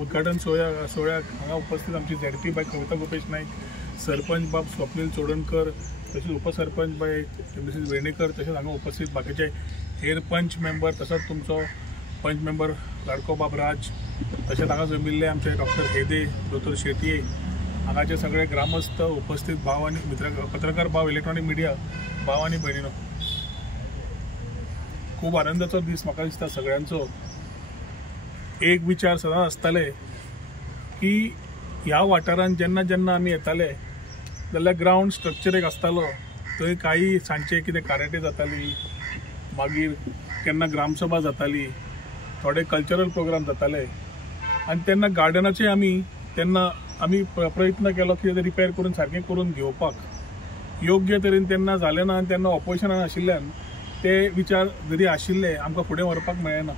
उद्घाटन सोहळ्याक हांगा उपस्थित आमची ZP बाय कविता गोपेश नाईक, सरपंच बाब स्वप्नील चोडणकर, तसेच उपसरपंच बाय मिसेस वेर्णेकर, तसेच हांगा उपस्थित बाकीचे हेर पंच मेंबर, तसोच तुमचो पंच मेंबर लाडको बाब राज, तशेंच हांगा जमिल्ले आमचे डॉक्टर हेदे, दोतोर शेटये, हांगाचे सगळे ग्रामस्थ उपस्थित भाव आनी पत्रकार भाव, इलेक्ट्रॉनिक मिडिया भाव आनी भयणीनो, खूब आनंदाचो दीस म्हाका दिसता सगळ्यांचो. एक विचार सदांच आसताले की ह्या वाठारांत जेन्ना जेन्ना आमी येताले जाल्यार ग्राउंड स्ट्रक्चर एक आसतालो, थंय काही सांजचे कितें कार्याटी जाताली, मागीर केन्ना ग्रामसभा जाताली, थोडे कल्चरल प्रोग्राम जाताले, आनी तेन्ना गार्डनाचे आमी प्रयत्न केलो की ते रिपेर करून सारकें करून घेवपाक योग्य तरेन तेन्ना जालें ना. आनी तेन्ना ऑपोजिशनान आशिल्ल्यान ते विचार जरी आशिल्ले आमकां फुडें व्हरपाक मेळना.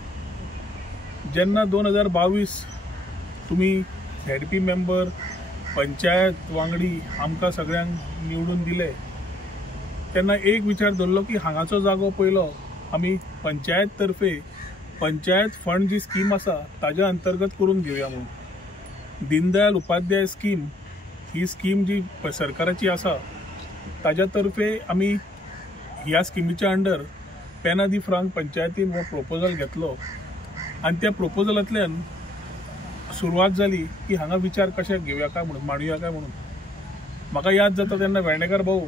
जेन्ना 2022 तुमी ZP मेंबर, पंचायत वांगडी आमकां सगळ्यांक निवडून दिले, तेन्ना एक विचार धरलो की हांगाचो जागो पयलो आमी पंचायत तर्फे पंचायत फंड जी स्कीम आसा ताज्या अंतर्गत करून घेवया म्हणून. दीनदयाल उपाध्याय स्कीम ही स्कीम जी सरकाराची आसा ताज्या तर्फे आमी ह्या स्किमीच्या अंडर पेना दी फ्रांक पंचायतीन हो प्रोपोजल घेतलो आनी त्या प्रोपोजलांतल्यान सुरवात जाली की हांगा विचार कशे घेवया काय म्हणून, मांडुया काय म्हणून. म्हाका याद जाता तेन्ना वेर्णेकर भाऊ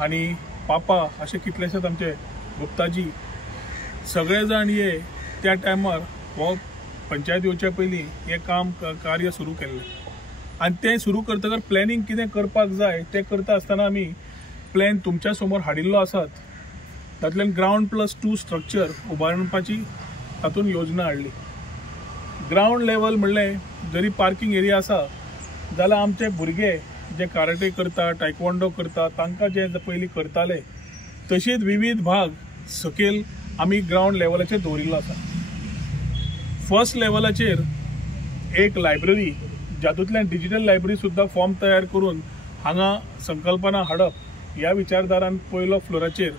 आनी पापा अशे कितलेशेच आमचे गुप्ताजी सगळे जाण हे त्या टायमार हो पंचायत येवच्या पयलीं हे कार्य सुरू केल्लें. आनी तें सुरू करतकर प्लॅनिंग कितें करपाक जाय तें करता आसतना आमी प्लॅन तुमच्या समोर हाडिल्लो आसात. तातूंतल्यान ग्राउंड+2 स्ट्रक्चर उबारपाची तातूंत योजना हाडली. ग्राउंड लेवल म्हणलें जरी पार्किंग एरिया आसा जाल्यार आमचे भुरगे जे कराटे करता, टायक्वॉन्डो करता, तांकां जे पयलीं करताले तशीच विविध भाग सकयल आमी ग्राउंड लेवलाचेर दवरिल्लो आसा. फर्स्ट लेवलाचेर एक लायब्ररी, जातूंतल्यान डिजिटल लायब्ररी सुद्दां फॉर्म तयार करून हांगा संकल्पना हाडप ह्या विचारधारान पयलो फ्लोराचेर.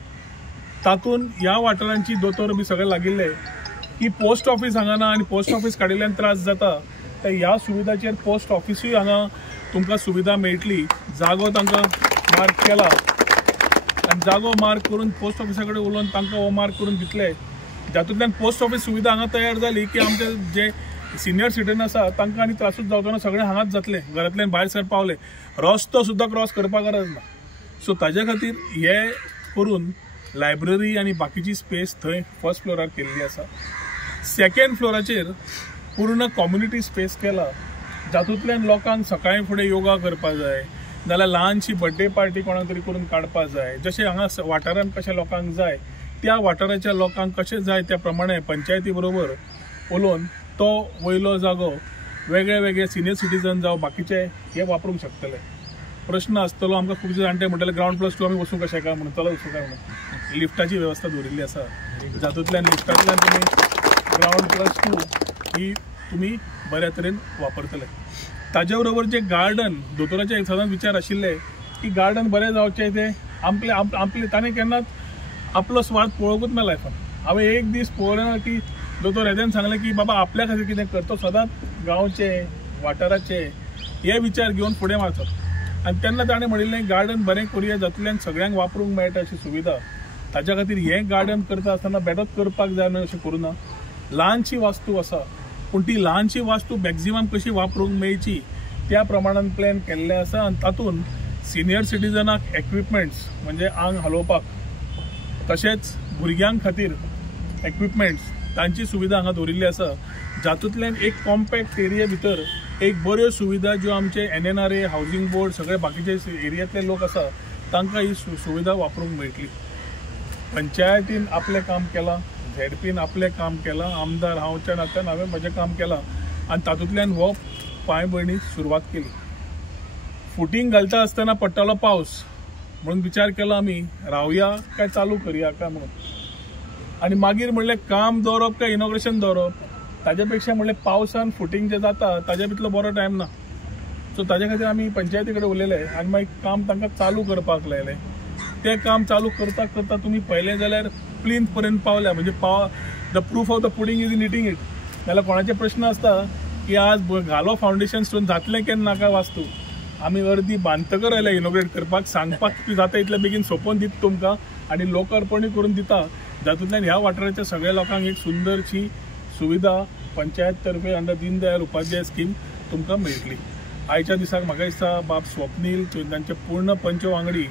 तातूंत ह्या वाठारांची दोतोर बी सगळे लागिल्ले की पोस्ट ऑफिस हांगा ना आनी पोस्ट ऑफिस काडिल्ल्यान त्रास जाता, तर ह्या सुविधाचेर पोस्ट ऑफिसूय हांगा तुमकां सुविधा मेळटली. जागो तांकां मार्क केला आनी जागो मार्क करून पोस्ट ऑफिसा कडेन उलोवन तांकां हो मार्क करून दितले. जातूंतल्यान पोस्ट ऑफिस सुविधा हांगा तयार जाली की आमचे जे सिनियर सिटीजन आसा तांकां आनी त्रासूच जावचो ना, सगळें हांगाच जातलें. घरांतल्यान भायर सर पावले, रस्तो सुद्दां क्रॉस करपाक गरज ना. सो ताज्या खातीर हे करून लायब्ररी आनी बाकीची स्पेस थंय फर्स्ट फ्लोरार केल्ली आसा. सेकंड फ्लोराचेर पूर्ण कम्युनिटी स्पेस केला, जातूंतल्यान लोकांक सकाळी फुडें योगा करपाक जाय जाल्यार ल्हानशी बर्थडे पार्टी कोणाक तरी करून काडपाक जाय, जशें हांगा वाठारांत कशें लोकांक जाय त्या वाठाराच्या लोकांक कशें जाय त्या प्रमाणे पंचायती बरोबर उलोवन तो वयलो जागो वेगळे वेगळे सिनियर सिटीजन जावं बाकीचे हे वापरूंक शकतले. प्रश्न आसतलो आमकां खूबशे जाणटे म्हणटले ग्राउंड+2 आमी वचूंक कशें काय म्हणून, चलो वचूं काय म्हणून. लिफ्टाची वेवस्था दवरिल्ली आसा, जातूंतल्यान लिफ्टांतल्यान तुमी ग्राउंड+2 ही तुमी बऱ्या तरेन वापरतले. ताजे बरोबर जे गार्डन, दोतोराचे सदांच विचार आशिल्ले की गार्डन बरें जावचें, ते आपले ताणें केन्नाच आपलो स्वार्थ पळोवंकूच ना लायफान. हांवें एक दीस पळोवना की दोतोर हेदेन सांगलें की बाबा आपल्या खातीर कितें कर, तो सदांच गांवचे वाठाराचे हे विचार घेवन फुडें वचप. आनी तेन्ना ताणें म्हणिल्लें गार्डन बरें करुया, जातूंतल्यान सगळ्यांक वापरूंक मेळटा अशी सुविधा. ताच्या खातीर हें गार्डन करता आसतना बेडोच करपाक जाय न्हय अशें करूं ना. ल्हानशी वास्तू आसा पूण ती ल्हानशी वास्तू मॅक्झिमम कशी वापरूंक मेळची त्या प्रमाणान प्लॅन केल्लें आसा. आनी तातूंत सिनियर सिटीजनाक इक्विपमेंट्स म्हणजे आंग हलोवपाक, तशेंच भुरग्यांक खातीर इक्विपमेंट्स तांची सुविधा हांगा दवरिल्ली आसा. जातूंतल्यान एक कॉम्पॅक्ट एरिया भितर एक बऱ्यो सुविधा ज्यो आमचे NNRA, हावजींग बोर्ड, सगळे बाकीचे एरियांतले लोक आसा तांकां ही सुविधा वापरूंक मेळटली. पंचायतीन आपलें काम केलां, ZPन आपलें काम केलां, आमदार हांवच्या नात्यान हांवें म्हजें काम केलां आनी तातूंतल्यान हो पांयभयणी सुरवात केली. फुटींग घालता आसतना पडटालो पावस म्हणून विचार केलो आमी रावया काय चालू करया काय म्हणून. आनी मागीर म्हणलें काम दवरप काय इनॉग्रेशन दवरप, ताज्या पेक्षा म्हणलें पावसान फुटींग जें जाता ताज्या भितरलो बरो टायम ना. सो ताज्या खातीर आमी पंचायती कडेन उलयले आनी मागीर काम तांकां चालू करपाक लायलें. तें काम चालू करता करता तुमी पळयलें जाल्यार प्लिंथ पर्यंत पावल्या. म्हणजे the proof of the pudding is in eating it. जाल्यार कोणाचे प्रश्न आसता की आज घालो फावंडेशन स्टोन जातलें केन्ना नाका वास्तू आमी अर्दी बांदतकर आयल्या इनॉग्रेट करपाक सांगपाक जाता इतले बेगीन सोंपोवन दिता तुमकां आनी लोकार्पणी करून दिता जातूंतल्यान ह्या वाठाराच्या सगळ्या लोकांक एक सुंदरशी सुविधा पंचायत तर्फे अंडर दीनदयाल उपाध्याय स्कीम तुमकां मेळटली। आयच्या दिसाक म्हाका दिसता बाब स्वप्नील तांचे पूर्ण पंच वांगडी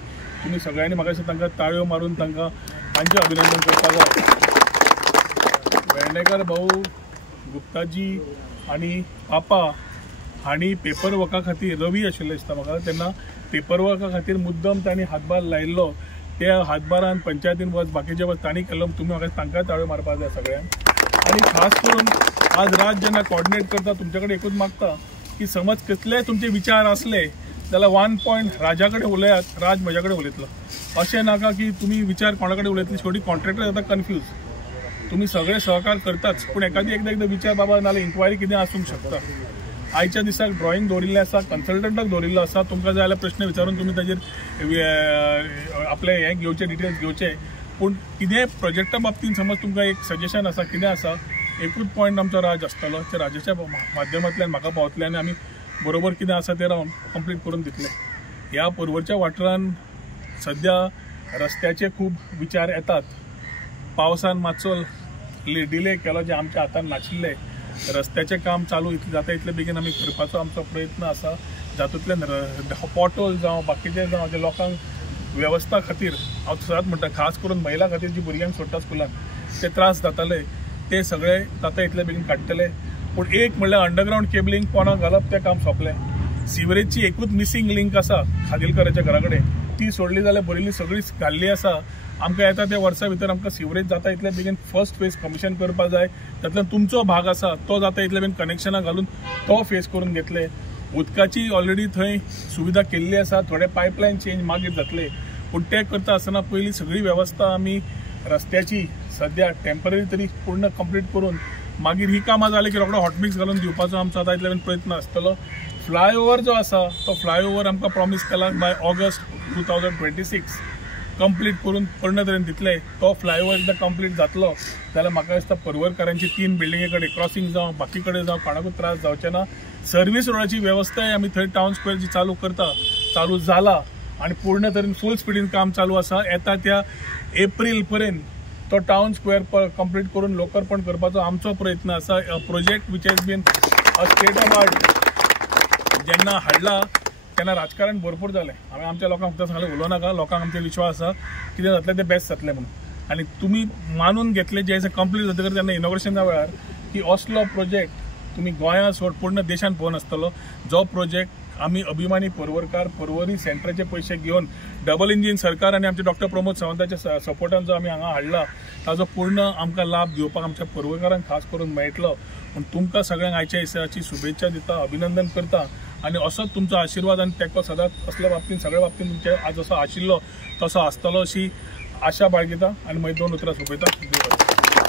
तुमी सगळ्यांनी म्हाका दिसता तांकां ताळयो मारून तांकां तांचें अभिनंदन करपाक जाय। वेर्णेकर भाऊ गुप्ताजी आनी पापा हांणी पेपर वर्का खातीर रवी आशिल्लो दिसता म्हाका तेन्ना पेपर वर्का खातीर मुद्दम तांणी हातभार लायिल्लो त्या हातभारान पंचायतीन वच बाकीचे वच तांणी केल्लो तुमी म्हाका तांकां ताळयो मारपाक जाय सगळ्यांक। आनी खास करून आज राज जेन्ना कोऑर्डिनेट करता तुमचे कडेन एकूच मागता की समज कसलेय तुमचे विचार असले जाल्यार 1 पॉयंट राजा कडेन उलयात राज म्हज्या कडेन उलयतलो अशें नाका की तुमी विचार कोणा कडेन उलयतले शेवटी कॉन्ट्रॅक्टर जाता कन्फ्यूज तुमी सगळे सहकार करताच पूण एखादी एकदा विचार बाबा नाल्यार इन्क्वायरी कितें आसूंक शकता। आयच्या दिसाक ड्रॉइंग दवरिल्लें आसा कन्सल्टंटाक दवरिल्लो आसा तुमकां जाय जाल्यार प्रश्न विचारून तुमी ताजेर आपले हे घेवचे डिटेल्स घेवचे पूण कितें प्रोजेक्टा बाबतींत समज तुमकां एक सजेशन आसा कितें आसा एकूच पॉयंट आमचो राज आसतलो त्या राजाच्या माध्यमांतल्यान म्हाका पावतले आनी आमी बरोबर कितें आसा तें रावन कंप्लीट करून दितले। ह्या पर्वरच्या वाठारान सद्या रस्त्याचे खूब विचार येतात पावसान मातसो डिले केलो जे आमच्या हातान नाशिल्ले रस्त्याचें काम चालू जाता इतले बेगीन आमी करपाचो आमचो प्रयत्न आसा जातूंतल्यान पोर्टल जावं बाकीचे जावं जे लोकांक वेवस्था खातीर हांव सदांच म्हणटा खास करून महिला खातीर जी भुरग्यांक सोडटा स्कुलान ते त्रास जाताले ते सगळे जाता इतले बेगीन काडटले पूण एक म्हणल्यार अंडरग्रावंड केबलिंग पोंदाक घालप तें काम सोंपलें। सिवरेजची एकूच मिसींग लिंक आसा खादिलकराच्या घरा कडेन ती सोडली जाल्यार बरिल्ली सगळी घाल्ली आसा आमकां येता त्या वर्सा भितर आमकां सिवरेज जाता इतले बेगीन फर्स्ट फेज कमिशन करपाक जाय तातूंतल्यान तुमचो भाग आसा तो जाता इतले बेगीन कनेक्शनां घालून तो फेस करून घेतले। उदकाची ऑलरेडी थंय सुविधा केल्ली आसा थोडे पायपलायन चेंज मागीर जातले पूण ते करता आसतना पयलीं सगळी वेवस्था आमी रस्त्याची सद्या टेम्पररी तरी पूर्ण कंप्लीट करून मागीर ही कामां जाली की रोखडो हॉटमिक्स घालून दिवपाचो आमचो आतां इतले प्रयत्न आसतलो। फ्लायओव्हर जो आसा तो फ्लायओव्हर आमकां प्रॉमिस केला बाय ऑगस्ट 2026 कंप्लीट करून पूर्ण तरेन दितले। तो फ्लायओव्हर एकदां कंप्लीट जातलो जाल्यार म्हाका दिसता पर्वरकारांची 3 बिल्डिंगे कडेन क्रॉसिंग जावं बाकी कडेन जावं कोणाकूच त्रास जावचे ना। सर्वीस रोडाची वेवस्थाय आमी थंय टावन स्क्वेअर जी चालू करता चालू जाला आनी पूर्ण तरेन फूल स्पिडीन काम चालू आसा। येता त्या एप्रील पर्यंत तो टावन स्क्वेअर कंप्लीट करून लोकार्पण करपाचो आमचो प्रयत्न आसा। Project which has been a state of art जेन्ना हाडला तेन्ना राजकारण भरपूर जालें हांवें आमच्या लोकांक फक्त सांगलें उलोव नाका लोकांक आमचेर विश्वास आसा कितें जातलें तें बेस्ट जातलें म्हणून आनी तुमी मानून घेतले जे कंप्लीट जातकीर तेन्ना इनॉग्रेशना वेळार की असलो प्रोजेक्ट तुमी गोंया सोड पूर्ण देशान पळोवन आसतलो जो प्रोजेक्ट आमी अभिमानी पर्वरकार पर्वरी सेंटराचे पैसे घेवन डबल इंजीन सरकार आनी आमचे डॉक्टर प्रमोद सावंताच्या सपोर्टान जो आमी हांगा हाडला ताजो पूर्ण आमकां लाभ घेवपाक आमच्या पर्वरकारांक खास करून मेळटलो। पूण तुमकां सगळ्यांक आयच्या दिसाची शुभेच्छा दिता अभिनंदन करता आनी असोच तुमचो आशिर्वाद आनी तेंको सदांच असल्या बाबतींत सगळ्या बाबतींत तुमचे आज जसो आशिल्लो तसो आसतलो अशी आशा बाळगिता आनी मागीर 2 उतरां सोंपयता।